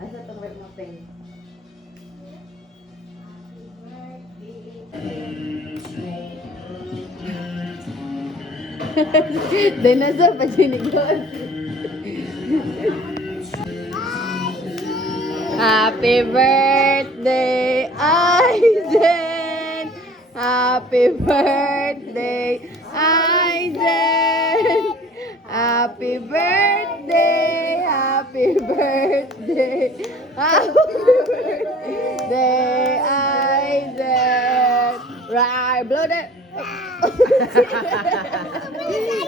Asa itong work mo, pen? Dinosaur pa sinigaw. Happy birthday, Aizen! Happy birthday, Aizen! Happy birthday, happy birthday, happy birthday, Aizen! Right, blow that.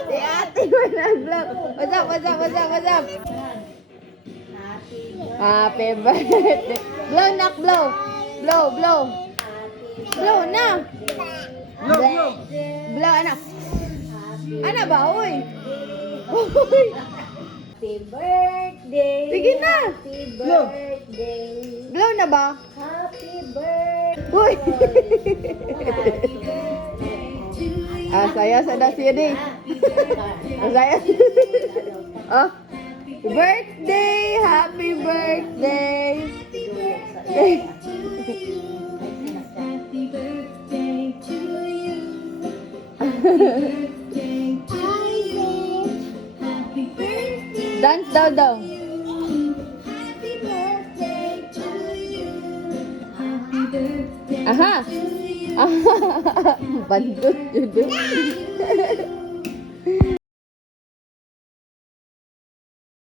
Si ate mo nag-blow. What's up, what's up, what's up, what's up? Happy birthday. Blow, nak, blow. Blow, blow. Blow na. Blow, blow. Blow, anak. Ano ba, uy? Uy. Happy birthday. Sige na. Happy birthday. Blow na ba? Happy birthday. Uy. Happy birthday to you. Ah, saya sada siya di. Ah, saya. Oh. Birthday, happy birthday. Happy birthday to you. Birthday to you. Happy birthday. Dance daw daw. Happy birthday to you. Happy birthday Aha. to you. Aha. Bandot yun.